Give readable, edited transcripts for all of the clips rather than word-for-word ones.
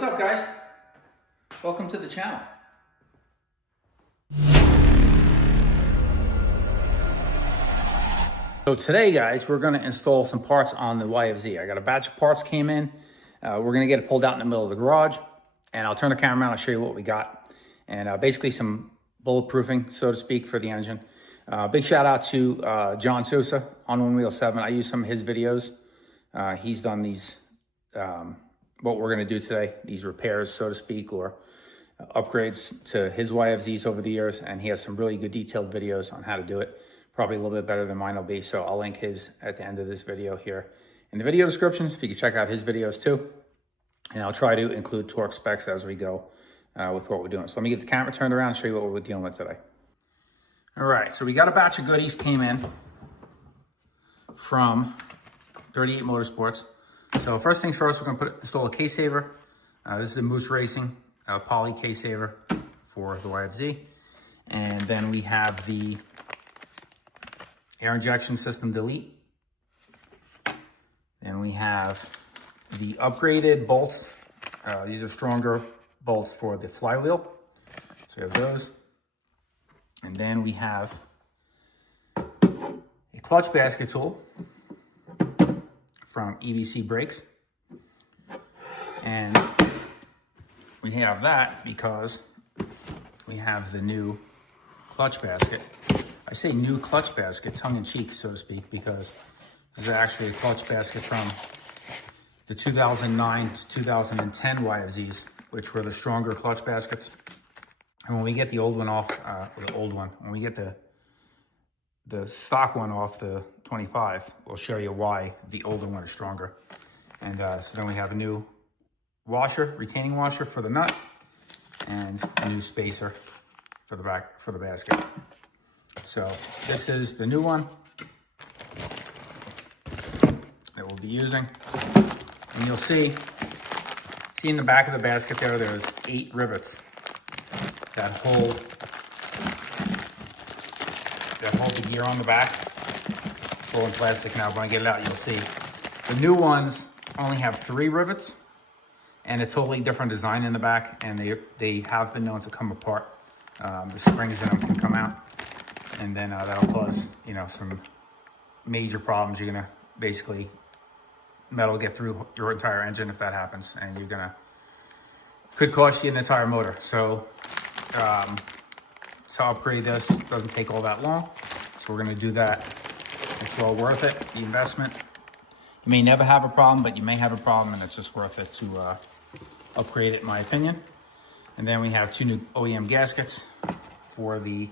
what's up guys? Welcome to the channel. So today guys, we're gonna install some parts on the YFZ. I got a batch of parts came in. We're gonna get it pulled out in the middle of the garage, and I'll turn the camera around and show you what we got. And basically some bulletproofing, so to speak, for the engine. Big shout out to John Sosa on One Wheel 7. I use some of his videos. He's done these, what we're gonna do today, these repairs, so to speak, or upgrades to his YFZs over the years. And he has some really good detailed videos on how to do it. Probably a little bit better than mine will be. So I'll link his at the end of this video here in the video description, if you can check out his videos too. And I'll try to include torque specs as we go with what we're doing. So let me get the camera turned around and show you what we're dealing with today. All right, so we got a batch of goodies came in from 38 Motorsports. So first things first, we're gonna install a case saver. This is a Moose Racing poly case saver for the YFZ. And then we have the air injection system delete. And we have the upgraded bolts. These are stronger bolts for the flywheel. So we have those. And then we have a clutch basket tool from EBC Brakes. And we have that because we have the new clutch basket. I say new clutch basket, tongue-in-cheek, so to speak, because this is actually a clutch basket from the 2009 to 2010 YFZs, which were the stronger clutch baskets. And when we get the old one off, when we get the stock one off the 25, we'll show you why the older one is stronger. And so then we have a new washer, retaining washer for the nut, and a new spacer for the back, for the basket. So this is the new one that we'll be using. And you'll see in the back of the basket there's 8 rivets that hold the gear on the back. It's all in plastic now, but when I get it out, you'll see. The new ones only have 3 rivets and a totally different design in the back, and they have been known to come apart. The springs in them can come out, and then that'll cause, you know, some major problems. You're gonna basically, metal get through your entire engine if that happens, and you're gonna, could cost you an entire motor. So to upgrade this doesn't take all that long, so we're gonna do that. It's well worth it, the investment. You may never have a problem, but you may have a problem, and it's just worth it to upgrade it, in my opinion. And then we have 2 new OEM gaskets for the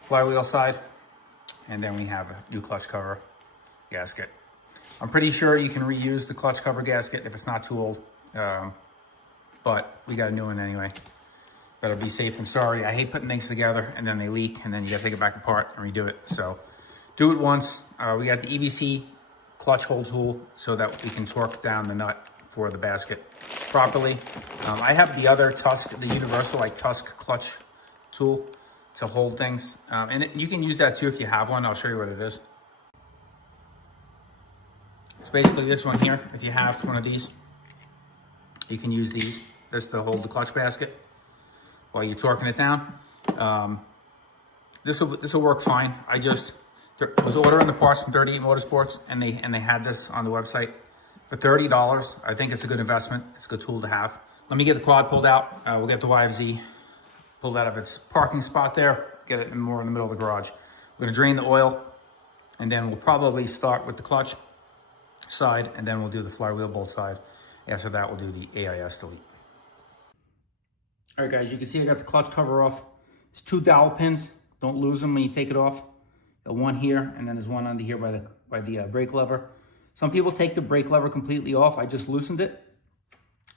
flywheel side, and then we have a new clutch cover gasket. I'm pretty sure you can reuse the clutch cover gasket if it's not too old, but we got a new one anyway. Better be safe than sorry. I hate putting things together and then they leak, and then you gotta take it back apart and redo it. So do it once. We got the EBC clutch hole tool so that we can torque down the nut for the basket properly. I have the other Tusk, the universal like Tusk clutch tool to hold things. And you can use that too if you have one. I'll show you what it is. It's basically this one here. If you have one of these, you can use this to hold the clutch basket while you're torquing it down. This will work fine. I was ordering the parts from 38 Motorsports, and they had this on the website for $30. I think it's a good investment. It's a good tool to have. Let me get the quad pulled out. We'll get the YFZ pulled out of its parking spot there, get it more in the middle of the garage. We're gonna drain the oil, and then we'll probably start with the clutch side, and then we'll do the flywheel bolt side. After that, we'll do the AIS delete. All right, guys, you can see I got the clutch cover off. There's 2 dowel pins. Don't lose them when you take it off. One here, and then there's one under here by the brake lever. Some people take the brake lever completely off. I just loosened it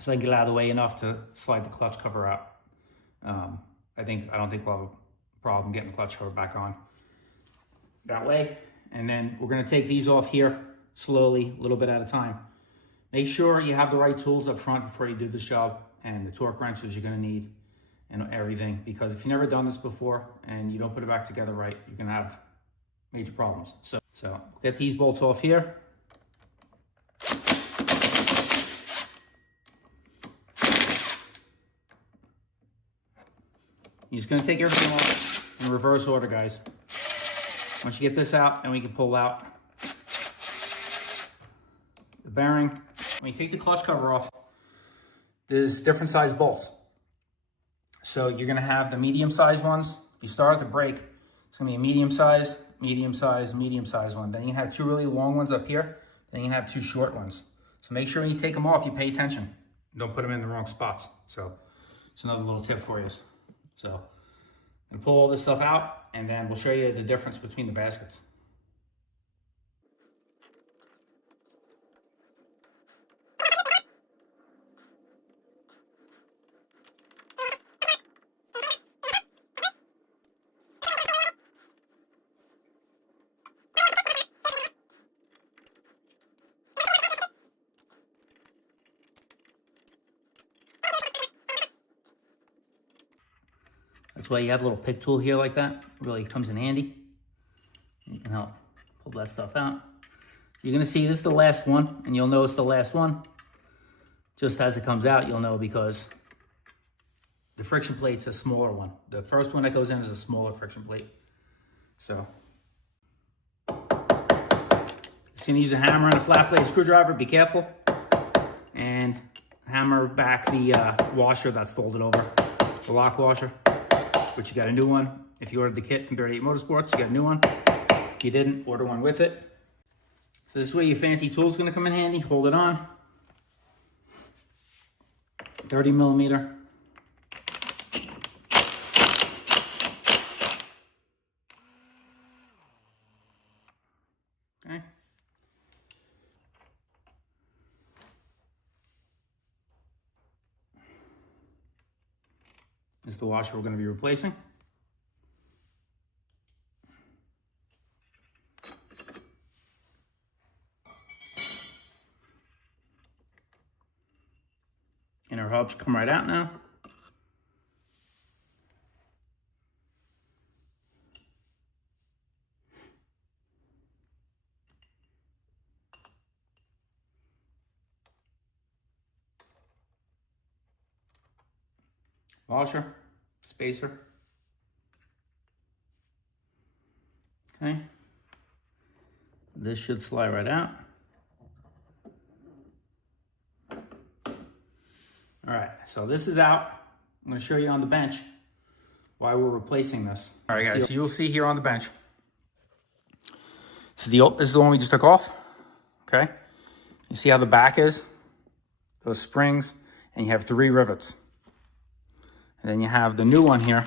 so I can get it out of the way enough to slide the clutch cover out. I don't think we'll have a problem getting the clutch cover back on that way. And then we're gonna take these off here slowly, a little bit at a time. Make sure you have the right tools up front before you do this job, and the torque wrenches you're gonna need and everything, because if you've never done this before and you don't put it back together right, you're gonna have major problems. So get these bolts off here. You're just gonna take everything off in reverse order, guys. Once you get this out, then we can pull out the bearing. When you take the clutch cover off, there's different size bolts. So you're gonna have the medium-sized ones. If you start at the brake, it's gonna be a medium-size, medium-size, medium-size one. Then you can have two really long ones up here. Then you can have two short ones. So make sure when you take them off, you pay attention. Don't put them in the wrong spots. So it's another little tip for you. So I'm gonna pull all this stuff out, and then we'll show you the difference between the baskets. That's why you have a little pick tool here like that. It really comes in handy. You can help pull that stuff out. You're gonna see this is the last one, and you'll know it's the last one. Just as it comes out, you'll know because the friction plate's a smaller one. The first one that goes in is a smaller friction plate. So, just gonna use a hammer and a flat blade screwdriver, be careful. And hammer back the washer that's folded over, the lock washer. But you got a new one. If you ordered the kit from 38 Motorsports, you got a new one. If you didn't, order one with it. So this is where your fancy tool's gonna come in handy. Hold it on. 30 millimeter. Okay. This is the washer we're going to be replacing. And our hub should come right out now. Washer, spacer. Okay. This should slide right out. All right, so this is out. I'm gonna show you on the bench why we're replacing this. All right, guys, so you'll see here on the bench. This is the one we just took off, okay? You see how the back is? Those springs, and you have 3 rivets. And then you have the new one here.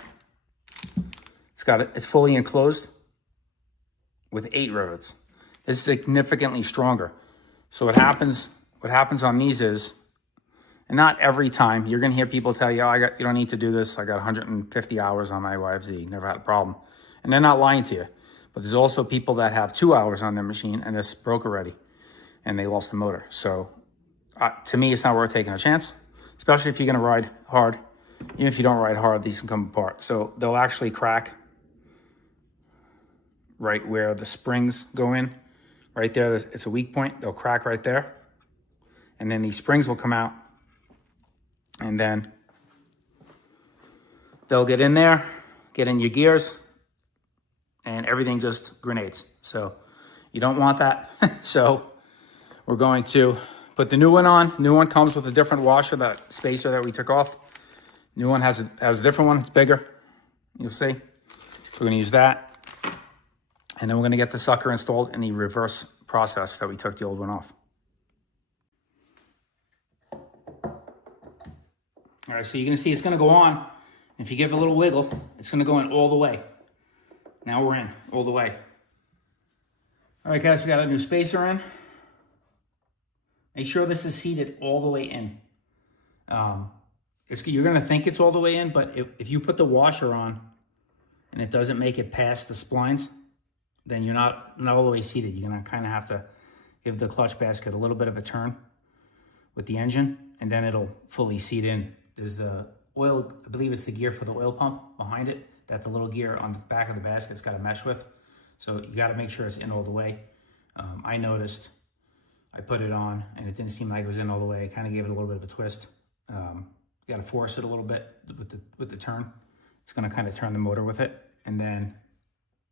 It's fully enclosed with 8 rivets. It's significantly stronger. So what happens on these is, and not every time, you're gonna hear people tell you, oh, you don't need to do this. I got 150 hours on my YFZ, never had a problem. And they're not lying to you. But there's also people that have 2 hours on their machine and this broke already and they lost the motor. So to me, it's not worth taking a chance, especially if you're gonna ride hard. Even if you don't ride hard, these can come apart. So they'll actually crack right where the springs go in. Right there, it's a weak point. They'll crack right there. And then these springs will come out. And then they'll get in there, get in your gears, and everything just grenades. So you don't want that. So we're going to put the new one on. New one comes with a different washer, that spacer that we took off. New one has a different one, it's bigger, you'll see. So we're gonna use that. And then we're gonna get the sucker installed in the reverse process that we took the old one off. All right, so you're gonna see it's gonna go on. If you give it a little wiggle, it's gonna go in all the way. Now we're in, all the way. All right, guys, we got a new spacer in. Make sure this is seated all the way in. You're gonna think it's all the way in, but if you put the washer on and it doesn't make it past the splines, then you're not all the way seated. You're gonna kind of have to give the clutch basket a little bit of a turn with the engine, and then it'll fully seat in. There's the oil, I believe it's the gear for the oil pump behind it, that the little gear on the back of the basket's got to mesh with. So you got to make sure it's in all the way. I noticed I put it on and it didn't seem like it was in all the way. I kind of gave it a little bit of a twist. You got to force it a little bit with the turn, It's gonna kind of turn the motor with it. And then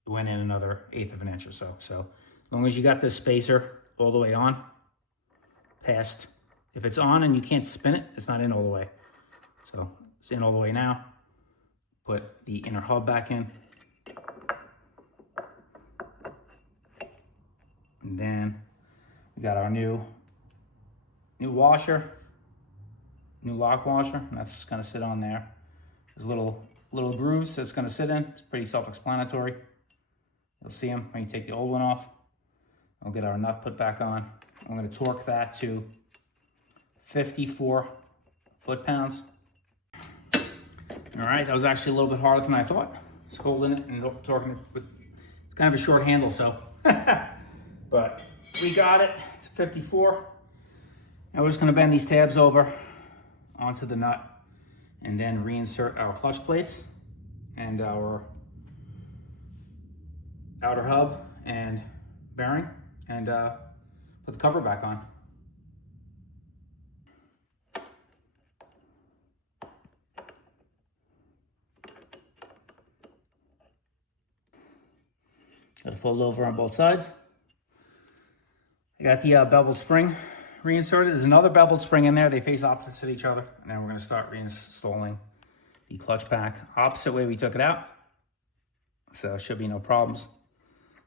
it went in another 1/8 of an inch or so. So as long as you got this spacer all the way on, past, if it's on and you can't spin it, it's not in all the way. So it's in all the way now. Put the inner hub back in. And then we got our new washer, new lock washer, and that's just gonna sit on there. There's little grooves that's gonna sit in. It's pretty self-explanatory. You'll see them when you take the old one off. I'll get our nut put back on. I'm gonna torque that to 54 foot-pounds. All right, that was actually a little bit harder than I thought. Just holding it and torquing it with, it's kind of a short handle, so. But we got it, it's 54. Now we're just gonna bend these tabs over onto the nut and then reinsert our clutch plates and our outer hub and bearing and put the cover back on. Got to fold over on both sides. I got the beveled spring reinserted. There's another beveled spring in there. They face opposite each other. And then we're going to start reinstalling the clutch pack opposite way we took it out. So should be no problems.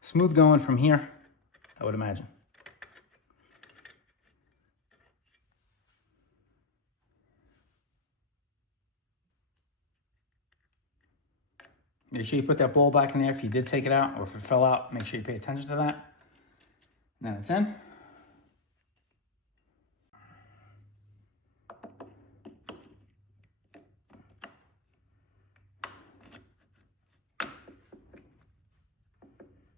Smooth going from here, I would imagine. Make sure you put that bowl back in there if you did take it out, or if it fell out, make sure you pay attention to that. And then it's in.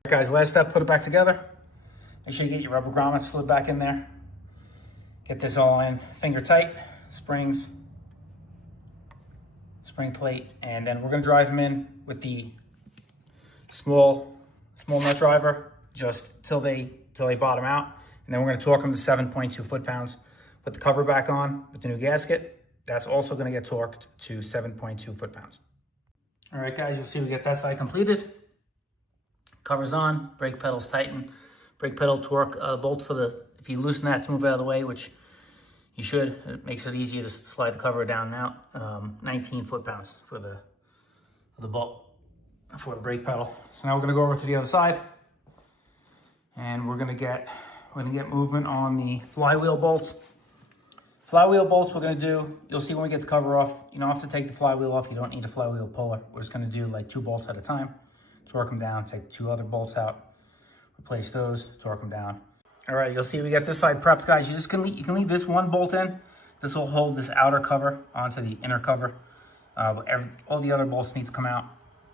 Guys, last step, put it back together. Make sure you get your rubber grommets slid back in there. Get this all in finger tight, springs, spring plate, and then we're gonna drive them in with the small nut driver just till they bottom out. And then we're gonna torque them to 7.2 foot-pounds. Put the cover back on with the new gasket. That's also gonna get torqued to 7.2 foot-pounds. All right, guys, you'll see we get that side completed. Cover's on, brake pedal's tightened. Brake pedal torque bolt for the, if you loosen that to move it out of the way, which you should, it makes it easier to slide the cover down now. 19 foot-pounds for the bolt for the brake pedal. So now we're gonna go over to the other side, and we're gonna get movement on the flywheel bolts. Flywheel bolts we're gonna do, you'll see when we get the cover off, you don't have to take the flywheel off, you don't need a flywheel puller. We're just gonna do like 2 bolts at a time. Torque them down, take 2 other bolts out, replace those, torque them down. All right, you'll see we got this side prepped, guys. You can leave this one bolt in. This will hold this outer cover onto the inner cover. All the other bolts need to come out,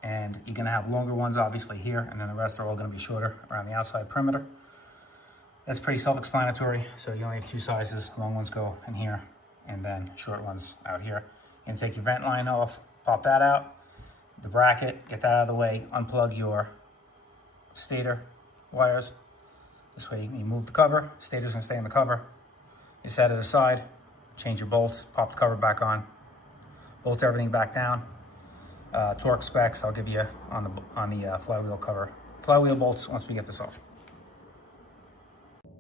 and you're gonna have longer ones obviously here, and then the rest are all gonna be shorter around the outside perimeter. That's pretty self-explanatory. So you only have 2 sizes. Long ones go in here, and then short ones out here. You can take your vent line off, pop that out, the bracket, get that out of the way, unplug your stator wires. This way you move the cover, stator's gonna stay in the cover. You set it aside, change your bolts, pop the cover back on, bolt everything back down. Torque specs I'll give you on the flywheel cover. Flywheel bolts once we get this off.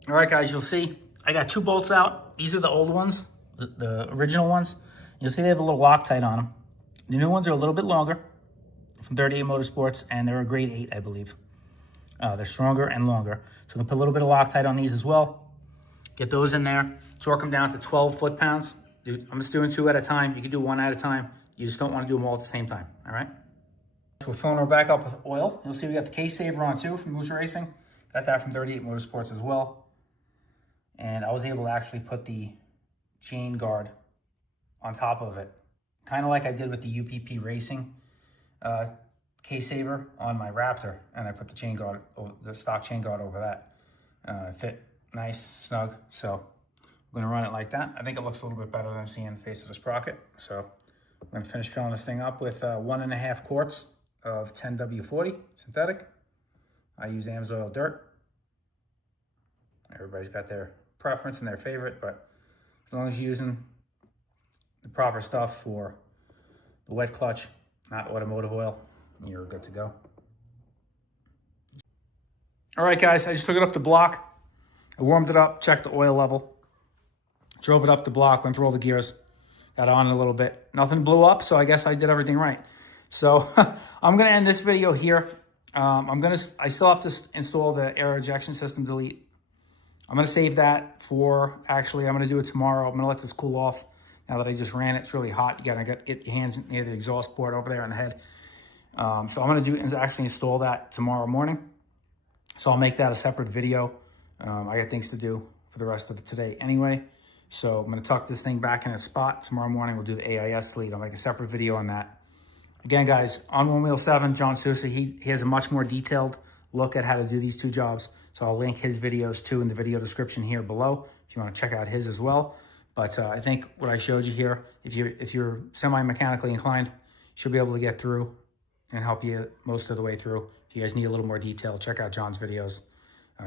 All right, guys, you'll see I got 2 bolts out. These are the old ones, the original ones. You'll see they have a little Loctite on them. The new ones are a little bit longer, from 38 Motorsports, and they're a grade 8, I believe. They're stronger and longer. So I'm gonna put a little bit of Loctite on these as well. Get those in there, torque them down to 12 foot-pounds. I'm just doing 2 at a time. You can do 1 at a time. You just don't wanna do them all at the same time, all right? So we're filling her back up with oil. You'll see we got the case saver on too from Moose Racing. Got that from 38 Motorsports as well. And I was able to actually put the chain guard on top of it, kind of like I did with the UPP Racing case saver on my Raptor, and I put the chain guard, the stock chain guard over that. It fit nice, snug, so I'm gonna run it like that. I think it looks a little bit better than seeing the face of the sprocket. So I'm gonna finish filling this thing up with 1.5 quarts of 10W40 synthetic. I use Amsoil Dirt. Everybody's got their preference and their favorite, but as long as you're using the proper stuff for the wet clutch, not automotive oil, and you're good to go. All right, guys, I just took it up the block. I warmed it up, checked the oil level, drove it up the block, went through all the gears, got on it a little bit. Nothing blew up, so I guess I did everything right. So I'm gonna end this video here. I still have to install the air ejection system delete. I'm gonna save that for, actually, I'm gonna do it tomorrow. I'm gonna let this cool off now that I just ran it. It's really hot. You gotta get your hands near the exhaust port over there on the head. So I'm gonna actually install that tomorrow morning. So I'll make that a separate video. I got things to do for the rest of today anyway. So I'm gonna tuck this thing back in its spot. Tomorrow morning we'll do the AIS delete. I'll make a separate video on that. Again, guys, on One Wheel 7, John Sousa, he has a much more detailed look at how to do these two jobs. So I'll link his videos too in the video description here below if you want to check out his as well. But I think what I showed you here, if you're semi-mechanically inclined, you should be able to get through and help you most of the way through. If you guys need a little more detail, check out John's videos.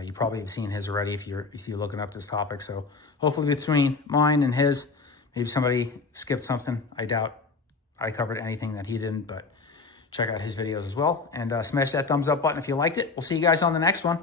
You probably have seen his already if you're looking up this topic. So hopefully between mine and his, maybe somebody skipped something. I doubt I covered anything that he didn't, but check out his videos as well. And smash that thumbs up button if you liked it. We'll see you guys on the next one.